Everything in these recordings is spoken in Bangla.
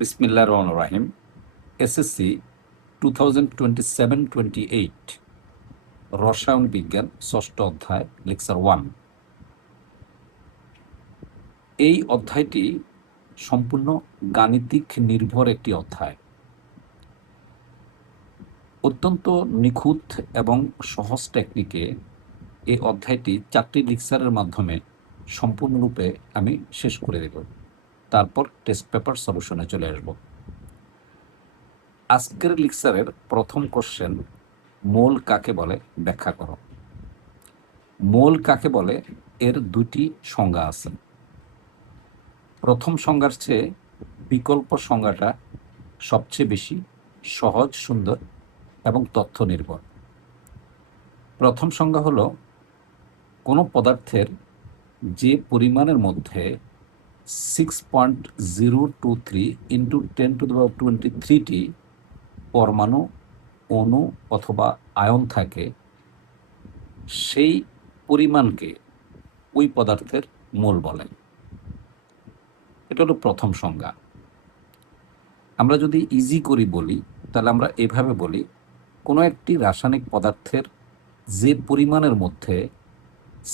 বিসমিল্লাহির রহমানির রহিম। এসএসসি 2027-28 রসায়ন বিজ্ঞান ষষ্ঠ অধ্যায় লেকচার 1। এই অধ্যায়টি সম্পূর্ণ গাণিতিক নির্ভর একটি অধ্যায়। অত্যন্ত নিখুঁত এবং সহজ টেকনিকে এই অধ্যায়টি 4টি লেকচারের মাধ্যমে সম্পূর্ণরূপে আমি শেষ করে দেব। তারপর টেস্ট পেপার সলিউশনে চলে আসব। আজকের লেকচারের প্রথম কোশ্চেন, মোল কাকে বলে ব্যাখ্যা করো। মোল কাকে বলে এর দুটি সংজ্ঞা আছে। প্রথম সংজ্ঞার চেয়ে বিকল্প সংজ্ঞাটা সবচেয়ে বেশি সহজ, সুন্দর এবং তথ্য নির্ভর। প্রথম সংজ্ঞা হলো কোনো পদার্থের যে পরিমাণের মধ্যে 6.023 ইন্টু 10⁻23টি পরমাণু, অণু অথবা আয়ন থাকে, সেই পরিমাণকে ওই পদার্থের মোল বলে। এটা হলো প্রথম সংজ্ঞা। আমরা যদি ইজি করি বলি, তাহলে আমরা এভাবে বলি, কোনো একটি রাসায়নিক পদার্থের যে পরিমাণের মধ্যে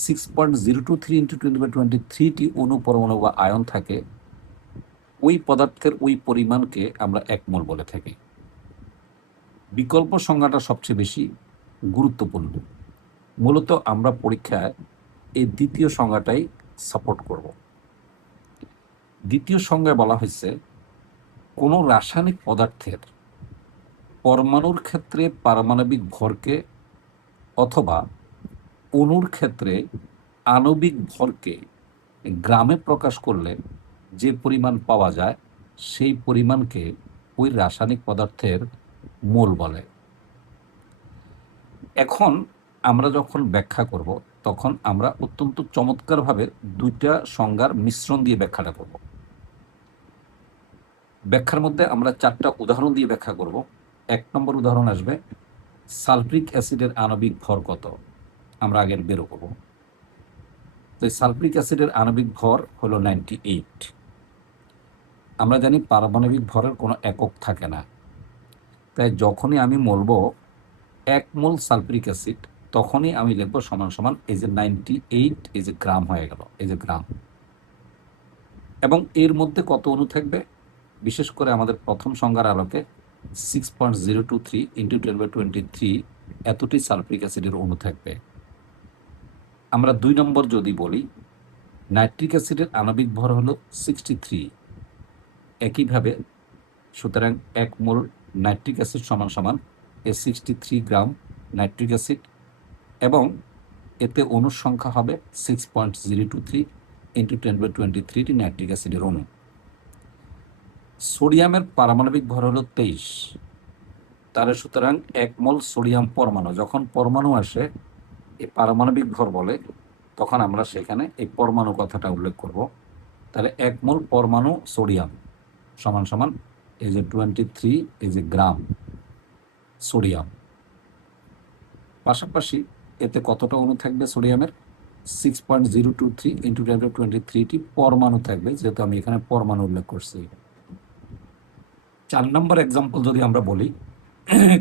6.023 ইন্টু 10⁻23টি অণু, পরমাণু বা আয়ন থাকে, ওই পদার্থের ওই পরিমাণকে আমরা 1 মোল বলে থাকি। বিকল্প সংজ্ঞাটা সবচেয়ে বেশি গুরুত্বপূর্ণ। মূলত আমরা পরীক্ষায় এই দ্বিতীয় সংজ্ঞাটাই সাপোর্ট করব। দ্বিতীয় সংজ্ঞায় বলা হয়েছে কোনো রাসায়নিক পদার্থের পরমাণুর ক্ষেত্রে পারমাণবিক ভরকে অথবা অণুর ক্ষেত্রে আণবিক ভরকে গ্রামে প্রকাশ করলে যে পরিমাণ পাওয়া যায়, সেই পরিমাণকে ওই রাসায়নিক পদার্থের মোল বলে। এখন আমরা যখন ব্যাখ্যা করব, তখন আমরা অত্যন্ত চমৎকারভাবে দুইটা সংজ্ঞার মিশ্রণ দিয়ে ব্যাখ্যাটা করব। ব্যাখ্যার মধ্যে আমরা 4টা উদাহরণ দিয়ে ব্যাখ্যা করব। 1 নম্বর উদাহরণ আসবে, সালফ্রিক অ্যাসিডের আণবিক ভর কত, আমরা আগের বেরো করব। তো এই সালফ্রিক অ্যাসিডের আণবিক ভর হলো 98। আমরা জানি পারমাণবিক ভরের কোনো একক থাকে না, তাই যখনই আমি বলবো 1 মোল সালফ্রিক অ্যাসিড, তখনই আমি লিখবো সমান সমান এই যে 98, এই যে গ্রাম হয়ে গেল, এই যে গ্রাম। এবং এর মধ্যে কত অণু থাকবে, বিশেষ করে আমাদের প্রথম সংজ্ঞার আলোকে 6.023 ইন্টু 10⁻23 এতটি সালফ্রিক অ্যাসিডের অণু থাকবে। আমরা 2 নম্বর যদি বলি, নাইট্রিক অ্যাসিডের আণবিক ভর হলো 63। একইভাবে সুতরাং 1 মোল নাইট্রিক অ্যাসিড সমান সমান 63 গ্রাম নাইট্রিক অ্যাসিড, এবং এতে অণুর সংখ্যা হবে 6.023 ইন্টু 10⁻23টি নাইট্রিক অ্যাসিডের অণু। সোডিয়ামের পারমাণবিক ভর হলো 23। তাহলে সুতরাং 1 মোল সোডিয়াম পরমাণু, যখন পরমাণু আসে এই পারমাণবিক ভর বলে, তখন আমরা সেখানে এই পরমাণু কথাটা উল্লেখ করব। তাহলে 1 মোল পরমাণু সোডিয়াম সমান সমান এই যে 23 এই যে গ্রাম সোডিয়াম। পাশাপাশি এতে কতটা অণু থাকবে সোডিয়ামের, 6.023 ইন্টু 10⁻23টি পরমাণু থাকবে, যেহেতু আমি এখানে পরমাণু উল্লেখ করছি। 4 নম্বর এক্সাম্পল যদি আমরা বলি,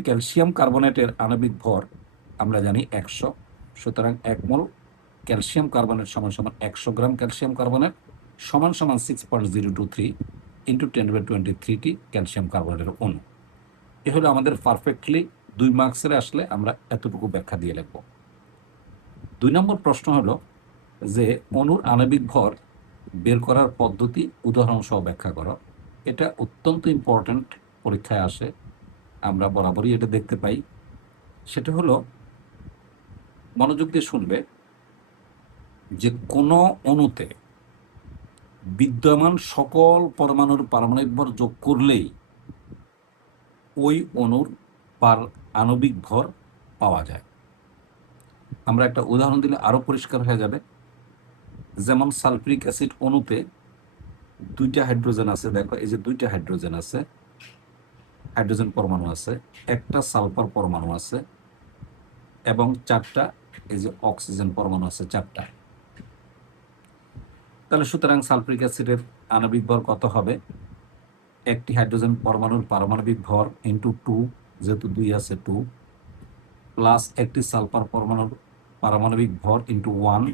ক্যালসিয়াম কার্বনেটের আণবিক ভর আমরা জানি 100। সুতরাং 1 মোল ক্যালসিয়াম কার্বনেট সমান সমান 100 গ্রাম ক্যালসিয়াম কার্বনেট সমান সমান 6.023 ইন্টু 10⁻23টি ক্যালসিয়াম কার্বনেটের অণু। এ হলো আমাদের পারফেক্টলি 2 মার্কসের আসলে আমরা এতটুকু ব্যাখ্যা দিয়ে লিখব। 2 নম্বর প্রশ্ন হলো যে অণুর আণবিক ভর বের করার পদ্ধতি উদাহরণ সহ ব্যাখ্যা করো। এটা অত্যন্ত ইম্পর্ট্যান্ট, পরীক্ষায় আসে, আমরা বরাবরই এটা দেখতে পাই। সেটা হলো, মনোযোগ দিয়ে শুনবে, যে কোনো অণুতে বিদ্যমান সকল পরমাণুর পারমাণবিক ভর যোগ করলেই ওই অণুর আণবিক ভর পাওয়া যায়। আমরা একটা উদাহরণ দিলে আরো পরিষ্কার হয়ে যাবে। যেমন সালফ্রিক অ্যাসিড অণুতে 2টা হাইড্রোজেন আছে, দেখো এই যে 2টা হাইড্রোজেন আছে, হাইড্রোজেন পরমাণু আছে, একটা সালফার পরমাণু আছে, এবং 4টা এই যে অক্সিজেন পরমাণু আছে, 4টা। তাহলে সুতরাং সালফ্রিক অ্যাসিডের আণবিক ভর কত হবে, একটি হাইড্রোজেন পরমাণুর পারমাণবিক ভর ইন্টু 2, যেহেতু 2 আছে 2, প্লাস একটি সালফার পরমাণুর পারমাণবিক ভর ইন্টু 1,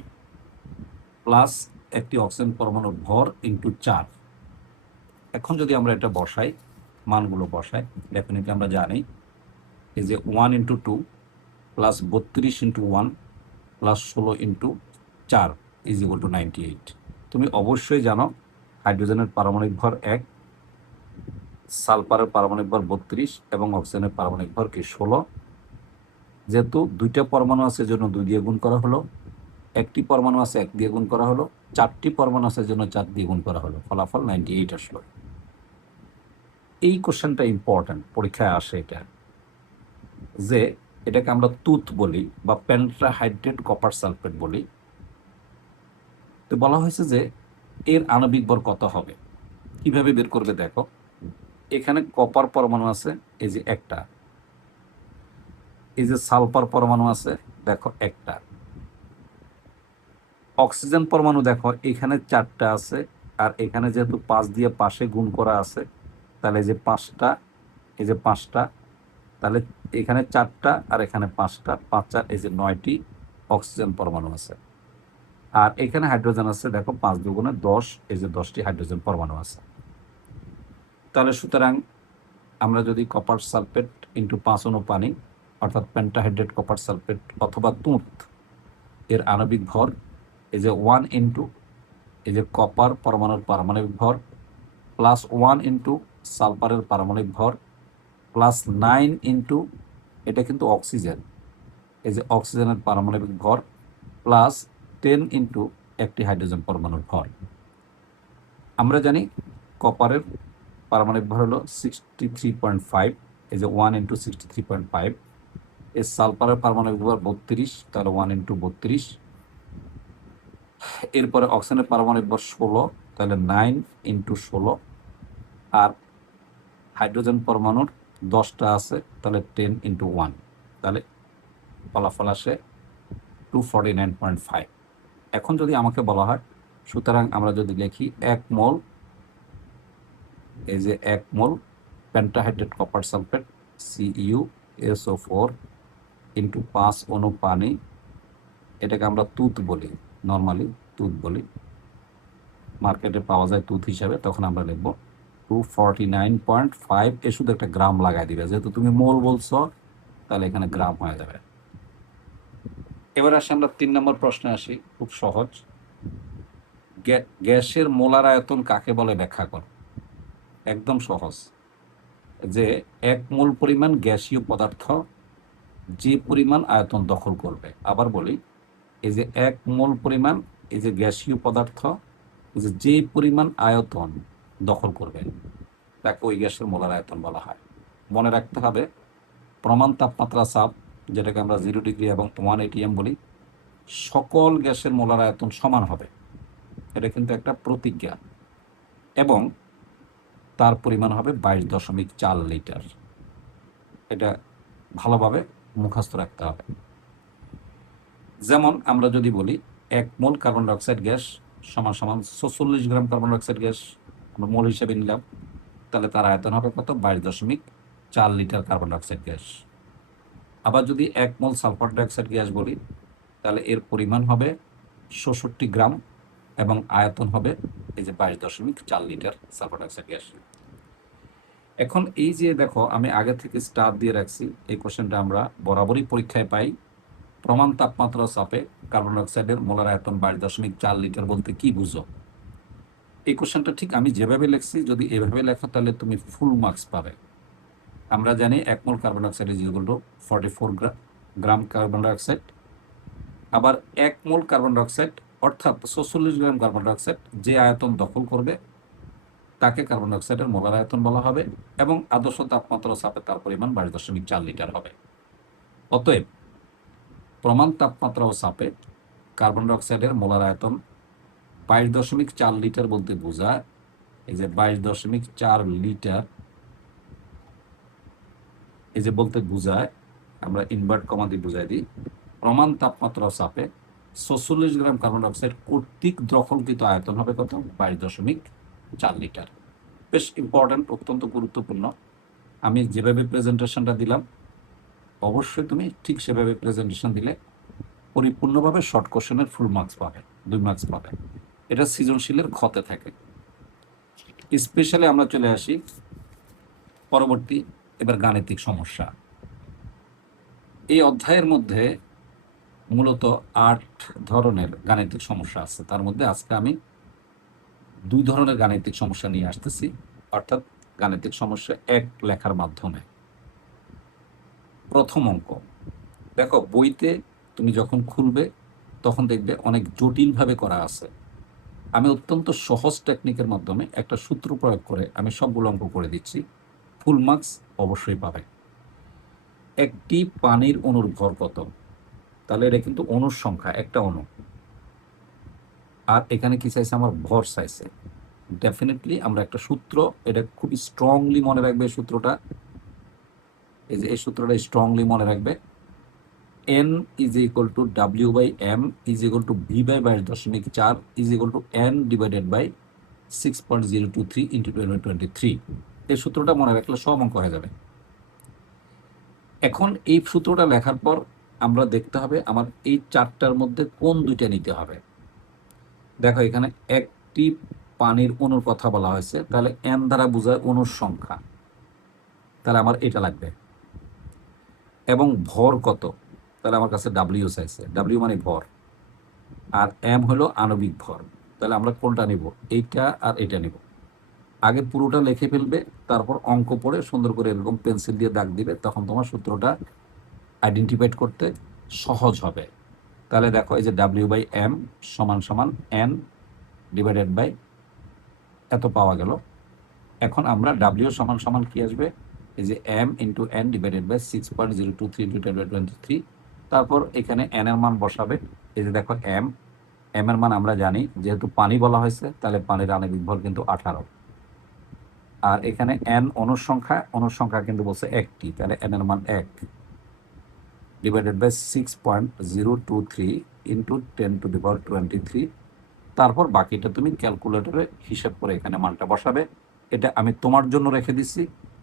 প্লাস একটি অক্সিজেন পরমাণুর ভর ইন্টু 4। এখন যদি আমরা এটা বসাই, মানগুলো বসাই, ডেফিনেটলি আমরা জানি এই যে 1 into 2 plus 32 into 1 plus 16 into 4 is equal two 98। তুমি অবশ্যই জানো হাইড্রোজেনের পারমাণবিক ভর 1, সালফারের পারমাণবিক ভর 32 এবং অক্সিজেনের পারমাণবিক ভর কি 16। যেহেতু দুইটা পরমাণু আছে জন্য 2 দিয়ে গুণ করা হলো, একটি পরমাণু আছে 1 দিয়ে গুণ করা হলো, 4টি পরমাণু আছে জন্য 4 দিয়ে গুণ করা হলো, ফলাফল 98 আসলো। এই কোশ্চেনটা ইম্পর্টেন্ট, পরীক্ষায় আসে এটা, যে এটাকে আমরা তুত বলি বা পেন্টাহাইড্রেট কপার সালফেট বলি। তো বলা হয়েছে যে এর আণবিক ভর কত হবে, কিভাবে বের করবে দেখো। এখানে কপার পরমাণু আছে এই যে একটা, এই যে সালফার পরমাণু আছে দেখো একটা, অক্সিজেন পরমাণু দেখো এখানে 4টা আছে, আর এখানে যেহেতু 5 দিয়ে পাশে গুণ করা আছে, তাহলে এই যে 5টা, এই যে 5টা, তাহলে এখানে 4টা আর এখানে 5টা, 5 আর এই যে 9টি অক্সিজেন পরমাণু আছে। আর এখানে হাইড্রোজেন আছে দেখো 5 দুগুণে 10, এই যে 10টি হাইড্রোজেন পরমাণু আছে। তাহলে সুতরাং আমরা যদি কপার সালফেট ইন্টু 5 অণু পানি, অর্থাৎ পেন্টাহাইড্রেট কপার সালফেট অথবা তুঁত, এর আণবিক ভর এই যে 1 ইন্টু এই যে কপার পরমাণুর পারমাণবিক ভর প্লাস 1 ইন্টু সালফারের পারমাণবিক ভর প্লাস 9 ইন্টু, এটা কিন্তু অক্সিজেন, এই যে অক্সিজেনের পারমাণবিক ভর প্লাস 10 ইন্টু একটি হাইড্রোজেন পরমাণুর ভর। আমরা জানি কপারের পারমাণবিক ভর হলো 63.5, এই যে 1 ইন্টু 63.5, এই সালফারের পারমাণবিক ভর 32, তাহলে 1 ইন্টু 32। এরপরে অক্সিজেনের পারমাণবিক ভর 16, তাহলে 9 ইন্টু 16, আর হাইড্রোজেন পরমাণুর 10টা আছে, তাহলে 10 ইন্টু 1, তাহলে ফলাফল আসে 249.5। এখন যদি আমাকে বলা হয়, সুতরাং আমরা যদি লিখি 1 মোল, এই যে 1 mole pentahydrate copper sulphate CuSO4 into 5 অণু পানি, এটাকে আমরা তুত বলি, নর্মালি তুত বলি, মার্কেটে পাওয়া যায় তুত হিসাবে, তখন আমরা লিখব 249.5। এ শুধু একটা গ্রাম লাগাই দিবে, যেহেতু তুমি মোল বলছো তাহলে এখানে গ্রাম হয়ে যাবে। এবার আসি আমরা 3 নম্বর প্রশ্নে আসি, খুব সহজ। গ্যাসের মোলার আয়তন কাকে বলে ব্যাখ্যা কর। একদম সহজ, যে 1 মোল পরিমাণ গ্যাসীয় পদার্থ যে পরিমাণ আয়তন দখল করবে। আবার বলি, এই যে 1 মোল পরিমাণ এই যে গ্যাসীয় পদার্থ যে পরিমাণ আয়তন দখল করবে তাকে ওই গ্যাসের মোলার আয়তন বলা হয়। মনে রাখতে হবে প্রমাণ তাপমাত্রা চাপ, যেটাকে আমরা 0 ডিগ্রি এবং 1 atm বলি, সকল গ্যাসের মোলার আয়তন সমান হবে, এটা কিন্তু একটা প্রতিজ্ঞা, এবং তার পরিমাণ হবে 22.4 লিটার। এটা ভালোভাবে মুখস্থ রাখতে হবে। যেমন আমরা যদি বলি 1 মোল কার্বন ডাইঅক্সাইড গ্যাস সমান সমান 46 গ্রাম কার্বন ডাইঅক্সাইড গ্যাস আমরা মোল হিসেবে নিলাম, তাহলে তার আয়তন হবে কত, 22.4 লিটার কার্বন ডাইঅক্সাইড গ্যাস। আবার যদি 1 মোল সালফার ডাইঅক্সাইড গ্যাস বলি, তাহলে এর পরিমাণ হবে 66 গ্রাম এবং আয়তন হবে এই যে 22.4 লিটার সালফার ডাইঅক্সাইড গ্যাস। এখন এই যে দেখো আমি আগে থেকে স্টার দিয়ে রাখছি, এই কোশ্চেনটা আমরা বরাবরই পরীক্ষায় পাই। প্রমাণ তাপমাত্রা চাপে কার্বন ডাইঅক্সাইডের মোলার আয়তন 22.4 লিটার বলতে কি বুঝো। এই কোশ্চেনটা ঠিক আমি যেভাবে লিখছি, যদি এভাবে লেখো তাহলে তুমি ফুল মার্কস পাবে। আমরা জানি 1 মোল carbon dioxide is equal two 44 gram carbon dioxide. আবার 1 মোল কার্বন ডাইঅক্সাইড অর্থাৎ 46 গ্রাম কার্বন ডাইঅক্সাইড যে আয়তন দখল করবে তাকে কার্বন ডাইঅক্সাইডের মোলার আয়তন বলা হবে, এবং আদর্শ তাপমাত্রা চাপে তার পরিমাণ 22.4 লিটার হবে। অতএব প্রমাণ তাপমাত্রা ও চাপে কার্বন ডাইঅক্সাইডের মোলার আয়তন 22.4 লিটার বলতে বোঝায় এই যে 22.4 লিটার, এই যে বলতে বোঝায়, আমরা ইনভার্ট কমা দিয়ে বুঝাই দিই, প্রমাণ তাপমাত্রা ও চাপে 46 গ্রাম কার্বন ডাইঅক্সাইড কর্তৃক দখলকৃত আয়তন হবে কত, 22.4 লিটার। বেশ ইম্পর্ট্যান্ট, অত্যন্ত গুরুত্বপূর্ণ। আমি যেভাবে প্রেজেন্টেশনটা দিলাম অবশ্যই তুমি ঠিক সেভাবে প্রেজেন্টেশন দিলে পরিপূর্ণভাবে শর্ট কোশ্চেনের ফুল মার্কস পাবে, 2 মার্কস পাবে। এটা সৃজনশীলের ক্ষতে থাকে। স্পেশালি আমরা চলে আসি পরবর্তী এবার গাণিতিক সমস্যা। এই অধ্যায়ের মধ্যে মূলত 8 ধরনের গাণিতিক সমস্যা আছে। তার মধ্যে আজকে আমি 2 ধরনের গাণিতিক সমস্যা নিয়ে আসতেছি, অর্থাৎ গাণিতিক সমস্যা 1 লেখার মাধ্যমে। প্রথম অঙ্ক দেখো, বইতে তুমি যখন খুলবে তখন দেখবে অনেক জটিলভাবে করা আছে। আমি অত্যন্ত সহজ টেকনিকের মাধ্যমে একটা সূত্র প্রয়োগ করে আমি সবগুলো অঙ্ক করে দিচ্ছি, ফুল মার্কস অবশ্যই পাবে। একটি পানির অণুর ভর কত? তাহলে এটা কিন্তু অণুর সংখ্যা, একটা অণু। আর এখানে কি চাইছে? আমার ভর চাইছে। ডেফিনেটলি আমরা একটা সূত্র, এটা খুবই স্ট্রংলি মনে রাখবে সূত্রটা। এই যে এই সূত্রটা স্ট্রংলি মনে রাখবে। n is equal to w by m is equal to v by 22.4 is equal to n divided by 6.023 into 2023। এই সূত্রটা মনে রাখলে সব অঙ্ক হয়ে যাবে। এখন এই সূত্রটা লেখার পর আমরা দেখতে হবে আমার এই 4টার মধ্যে কোন 2টা নিতে হবে। দেখো এখানে একটি পানির অণুর কথা বলা হয়েছে, তাহলে n দ্বারা বোঝায় অণুর সংখ্যা, তাহলে আমার এটা লাগবে। এবং ভর কত? তাহলে আমার কাছে ডাব্লিউ চাইছে, ডাব্লিউ মানে ভর, আর এম হলো আণবিক ভর। তাহলে আমরা কোনটা নিব? এইটা আর এটা নিব। আগে পুরোটা লিখে ফেলবে, তারপর অঙ্ক পড়ে সুন্দর করে এরকম পেন্সিল দিয়ে দাগ দিবে, তখন তোমার সূত্রটা আইডেন্টিফাইড করতে সহজ হবে। তাহলে দেখো এই যে ডাব্লিউ বাই এম সমান সমান এন ডিভাইডেড বাই এত পাওয়া গেল। এখন আমরা ডাব্লিউ সমান সমান কি আসবে? এই যে m into n divided by 6.023 into 1023। তারপর এখানে এন এর মান বসাবে। এই যে দেখো এম এর মান আমরা জানি, যেহেতু পানি বলা হয়েছে তাহলে পানির আণবিক ভর কিন্তু 18। আর এখানে এন অণুর সংখ্যা কিন্তু বলছে একটি, তাহলে এন এর মান 1 ডিভাইডেড বাই 6.023 ইন্টু 10⁻23। তারপর বাকিটা তুমি ক্যালকুলেটরে হিসাব করে এখানে মানটা বসাবে। এটা আমি তোমার জন্য রেখে দিচ্ছি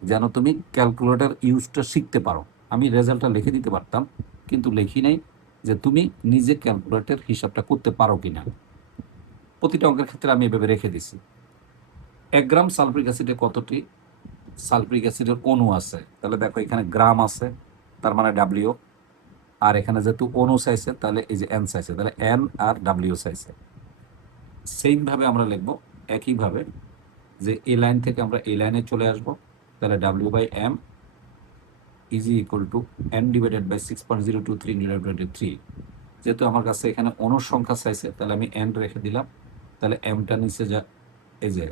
যেন তুমি ক্যালকুলেটর ইউজটা শিখতে পারো। আমি রেজাল্টটা লিখে দিতে পারতাম, কিন্তু লিখি নাই যে তুমি নিজে ক্যালকুলেটর হিসাবটা করতে পারো কিনা। প্রতিটা অঙ্কের ক্ষেত্রে আমি এভাবে রেখে দিছি। 1 গ্রাম সালফ্রিক অ্যাসিডে কতটি সালফ্রিক অ্যাসিডের অণু আছে? তাহলে দেখো এখানে গ্রাম আছে, তার মানে ডাব্লিউ। আর এখানে যেহেতু অণু চাইছে তাহলে এই যে এন চাইছে, তাহলে এন আর ডাব্লিউ চাইছে। সেইমভাবে আমরা লিখবো একইভাবে, যে এই লাইন থেকে আমরা এই লাইনে চলে আসব। তাহলে ডাব্লিউ by m is equal to n divided by 6.023 যেহেতু আমার কাছে এখানে অণুর সংখ্যা চাইছে তাহলে আমি এন রেখে দিলাম। তাহলে এমটা নিচে যা, এই যে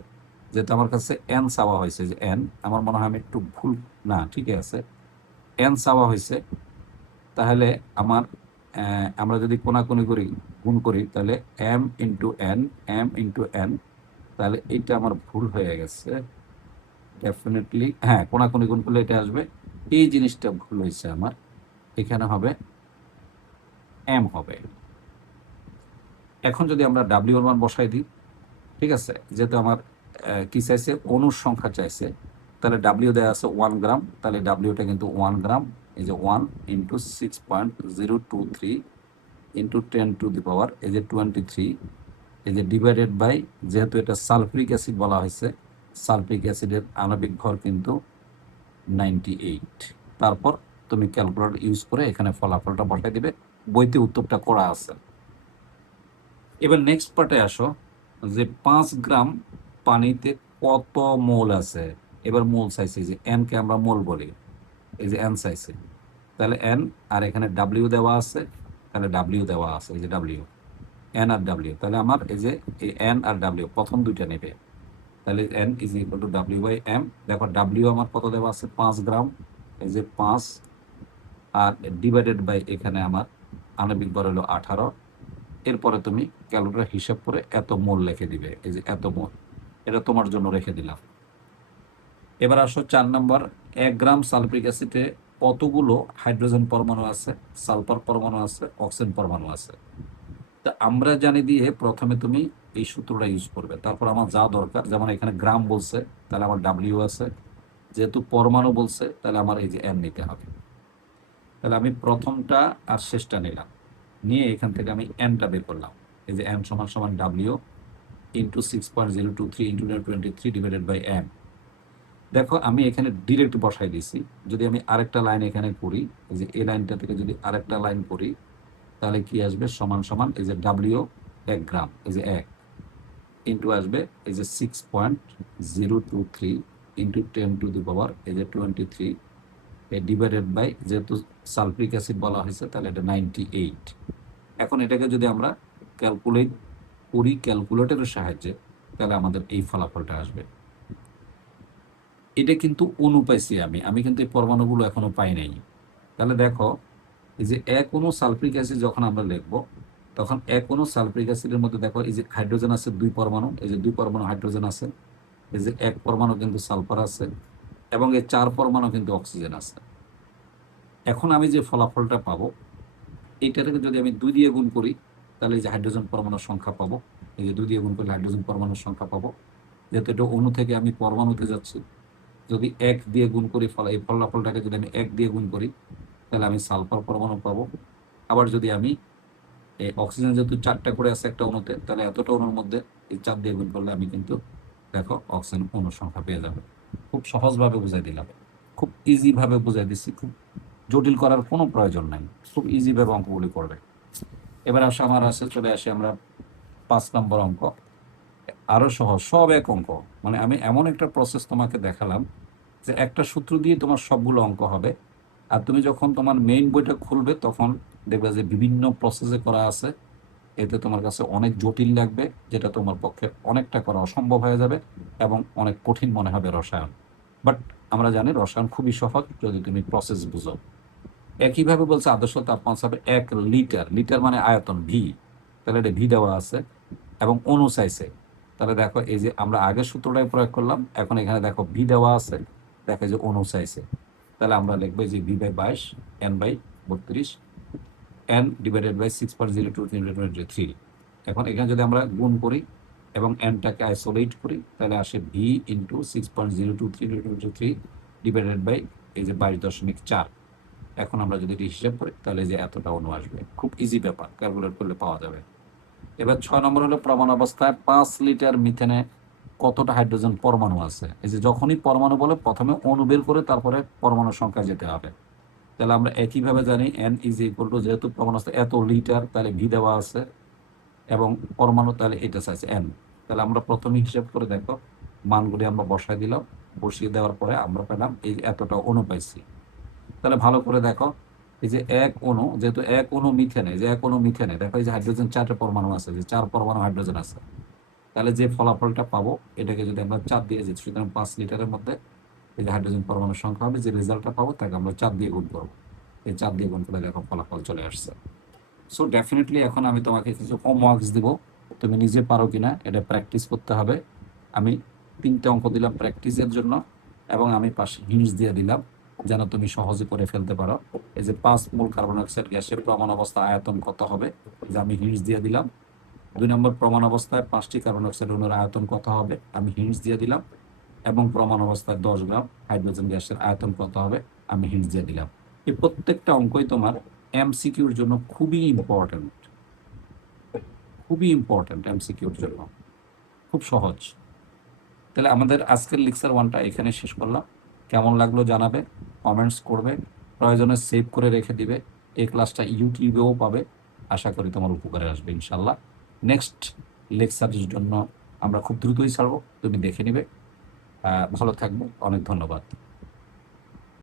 যেহেতু আমার কাছে এন চাওয়া হয়েছে, যে এন আমার মনে হয় আমি একটু ভুল, না ঠিকই আছে, এন চাওয়া হয়েছে। তাহলে আমার আমরা যদি কোনাকুনি করি, গুণ করি, তাহলে এম ইন্টু এন, তাহলে এইটা আমার ভুল হয়ে গেছে ডেফিনেটলি। হ্যাঁ, কোনাকুনি গুণ করলে এটা আসবে, এই জিনিসটা ভুল হয়েছে আমার, এখানে হবে এম হবে। এখন যদি আমরা ডাব্লিউ এর মান বসাই দিই, ঠিক আছে, যেহেতু আমার কি চাইছে? অণুর সংখ্যা চাইছে, তাহলে ডাব্লিউ দেওয়া আছে 1 গ্রাম, তাহলে ডাব্লিউটা কিন্তু 1 গ্রাম। এই যে 1 ইন্টু 6.023 ইন্টু 10⁻, এই যে 23, এই যে ডিভাইডেড বাই, যেহেতু এটা সালফ্রিক অ্যাসিড বলা হয়েছে, সালফ্রিক অ্যাসিডের আণবিক ভর কিন্তু 98। তারপর তুমি ক্যালকুলেটর ইউজ করে এখানে ফলাফলটা বসাই দিবে, বইতে উত্তরটা করা আছে। এবার নেক্সট পার্টে আসো, যে 5 গ্রাম পানিতে কত মোল আছে। এবার মোল চাইছে, যে এন কে আমরা মোল বলি, এই যে এন চাইছে, তাহলে এন, আর এখানে ডাব্লিউ দেওয়া আছে, তাহলে ডাব্লিউ দেওয়া আছে, এই যে ডাব্লিউ, এন আর ডাব্লিউ। তাহলে আমার এই যে এই এন আর ডাব্লিউ প্রথম দুইটা নেবে, তাহলে এন ইজ ইকুয়াল টু ডাব্লিউ বাই এম। দেখো ডাব্লিউ আমার কত দেওয়া আছে? 5 গ্রাম, এই যে 5, আর ডিভাইডেড বাই এখানে আমার আণবিক ভর হলো 18। এরপরে তুমি ক্যালকুলেটর হিসাব করে এত মোল লিখে দিবে, এই যে এত মোল, এটা তোমার জন্য রেখে দিলাম। এবার আসো 4 নম্বর, 1 গ্রাম সালফ্রিক অ্যাসিডে কতগুলো হাইড্রোজেন পরমাণু আছে, সালফার পরমাণু আছে, অক্সিজেন পরমাণু আছে? তা আমরা জানি দিয়ে প্রথমে তুমি এই সূত্রটা ইউজ করবে। তারপর আমার যা দরকার, যেমন এখানে গ্রাম বলছে, তাহলে আমার ডাব্লিউ আছে, যেহেতু পরমাণু বলছে তাহলে আমার এই যে এন নিতে হবে। তাহলে আমি প্রথমটা আর শেষটা নিলাম, নিয়ে এখান থেকে আমি এনটা বের করলাম। এই যে এন সমান সমান ডাব্লিউ into 6.023 into 23 divided by M. দেখো আমি এখানে ডিরেক্ট বসাই দিছি। যদি আমি আরেকটা লাইন এখানে করি, এই যে এই লাইনটা থেকে যদি আরেকটা লাইন করি, তাহলে কি আসবে? সমান সমান এই যে ডাব্লিউ 1 গ্রাম, এই যে 1 ইন্টু আসবে এই যে 6.023 ইন্টু 10⁻, এই যে 23 ডিভাইডেড বাই, যেহেতু সালফ্রিক অ্যাসিড বলা হয়েছে তাহলে এটা 98। এখন এটাকে যদি আমরা ক্যালকুলেট করি ক্যালকুলেটরের সাহায্যে, তাহলে আমাদের এই ফলাফলটা আসবে। এটা কিন্তু অণু পাইছি আমি কিন্তু এই পরমাণুগুলো এখনো পাই নাই। তাহলে দেখো এই যে এক অণু সালফ্রিক অ্যাসিড যখন আমরা লিখবো, তখন এক অণু সালফ্রিক অ্যাসিডের মধ্যে দেখো এই যে হাইড্রোজেন আছে 2 পরমাণু, এই যে 2 পরমাণু হাইড্রোজেন আছে, এই যে 1 পরমাণু কিন্তু সালফার আছে, এবং এই 4 পরমাণু কিন্তু অক্সিজেন আছে। এখন আমি যে ফলাফলটা পাবো, এইটাকে যদি আমি 2 দিয়ে গুণ করি, তাহলে এই যে হাইড্রোজেন পরমাণুর সংখ্যা পাবো। এই যে 2 দিয়ে গুণ করলে হাইড্রোজেন পরমাণুর সংখ্যা পাবো। যেহেতু এটা অণু থেকে আমি পরমাণুতে যাচ্ছি, যদি 1 দিয়ে গুণ করি, এই ফলাফলটাকে যদি আমি 1 দিয়ে গুণ করি, তাহলে আমি সালফার পরমাণু পাবো। আবার যদি আমি এই অক্সিজেন যেহেতু 4টা করে আছে একটা অণুতে, তাহলে এতটা অণুর মধ্যে এই 4 দিয়ে গুণ করলে আমি কিন্তু দেখো অক্সিজেন অণুর সংখ্যা পেয়ে যাবে। খুব সহজভাবে বুঝাই দিলাম, খুব ইজিভাবে বুঝাই দিচ্ছি, খুব জটিল করার কোনো প্রয়োজন নাই, খুব ইজিভাবে অঙ্কগুলি করবে। এবার চলে আসি আমরা 5 নম্বর অঙ্ক। আরো সহজ, সব এক অঙ্ক। মানে আমি এমন একটা প্রসেস তোমাকে দেখালাম যে একটা সূত্র দিয়ে তোমার সবগুলো অঙ্ক হবে। আর তুমি যখন তোমার মেইন বইটা খুলবে, তখন দেখবে যে বিভিন্ন প্রসেসে করা আছে। এতে তোমার কাছে অনেক জটিল লাগবে, যেটা তোমার পক্ষে অনেকটা করা অসম্ভব হয়ে যাবে এবং অনেক কঠিন মনে হবে রসায়ন। বাট আমরা জানি রসায়ন খুবই সহজ যদি তুমি প্রসেস বুঝো। একইভাবে বলছে আদর্শ তাপমাত্রা হবে 1 লিটার, লিটার মানে আয়তন ভি, তাহলে এটা ভি দেওয়া আছে এবং অণু চাইছে। তাহলে দেখো এই যে আমরা আগের সূত্রটাই প্রয়োগ করলাম, এখন এখানে দেখো ভি দেওয়া আছে, দেখো যে অণু চাইছে। তাহলে আমরা লিখবো যে v by 22 n by 32 n divided by 6.023। এখন এখানে যদি আমরা গুণ করি এবং এনটাকে আইসোলেট করি, তাহলে আসে ভি ইন্টু 6.023 ডিভাইডেড বাই এই যে 22.4। এখন আমরা যদি এটি হিসাব করি, তাহলে যে এতটা অণু আসবে। খুব ইজি ব্যাপার, ক্যালকুলেট করলে পাওয়া যাবে। এবার 6 নম্বর হলো প্রমাণ অবস্থায় 5 লিটার মিথেনে কতটা হাইড্রোজেন পরমাণু আছে। এই যে যখনই পরমাণু বলে প্রথমে অণু বের করে তারপরে পরমাণুর সংখ্যা যেতে হবে। তাহলে আমরা একইভাবে জানি এন ইজ ইকুয়াল টু, যেহেতু পরমাণু এত লিটার, তাহলে ভি দেওয়া আছে এবং পরমাণু তাহলে এটা চাইছে এন। তাহলে আমরা প্রথমে হিসাব করে দেখো, মানগুলি আমরা বসাই দিলাম, বসিয়ে দেওয়ার পরে আমরা পেলাম এই এতটা অণু পাইছি। তাহলে ভালো করে দেখো, এই যে এক অণু, যেহেতু এক অণু মিথেনে, যে এক অণু মিথেনে দেখো এই যে হাইড্রোজেন 4টে পরমাণু আছে, যে 4 পরমাণু হাইড্রোজেন আছে। তাহলে যে ফলাফলটা পাবো, এটাকে যদি আমরা 4 দিয়ে দিই, সুতরাং 5 লিটারের মধ্যে এই যে হাইড্রোজেন পরমাণুর সংখ্যা হবে, যে রেজাল্টটা পাবো তাকে আমরা 4 দিয়ে গুণ করবো। এই 4 দিয়ে গুণ করলে দেখো ফলাফল চলে আসছে। সো ডেফিনেটলি এখন আমি তোমাকে কিছু হোমওয়ার্কস দিব, তুমি নিজে পারো কিনা এটা প্র্যাকটিস করতে হবে। আমি 3টে অঙ্ক দিলাম প্র্যাকটিসের জন্য, এবং আমি পাশে হিন্টস দিয়ে দিলাম যেন তুমি সহজে করে ফেলতে পারো। এই যে 5 মোল কার্বন ডাইঅক্সাইড গ্যাসের প্রমাণ অবস্থা আয়তন কত হবে, যে আমি হিন্টস দিয়ে দিলাম। 2 নম্বর প্রমাণ অবস্থায় 5টি কার্বন ডাইঅক্সাইড অণুর আয়তন কত হবে, আমি হিন্টস দিয়ে দিলাম। এবং প্রমাণ অবস্থায় 10 গ্রাম হাইড্রোজেন গ্যাসের আয়তন কত হবে, আমি হিন্টস দিয়ে দিলাম। এই প্রত্যেকটা অঙ্কই তোমার এমসিকিউর জন্য খুবই ইম্পর্টেন্ট, খুবই ইম্পর্টেন্ট এমসিকিউর জন্য, খুব সহজ। তাহলে আমাদের আজকের লেকচার 1টা এখানে শেষ করলাম। কেমন লাগলো জানাবে, কমেন্টস করবে, প্রয়োজনে সেভ করে রেখে দিবে। এই ক্লাসটা ইউটিউবেও পাবে। আশা করি তোমার উপকারে আসবে ইনশাল্লাহ। নেক্সট লেকচারের জন্য আমরা খুব দ্রুতই ছাড়বো, তুমি দেখে নিবে। ভালো থাকবো, অনেক ধন্যবাদ।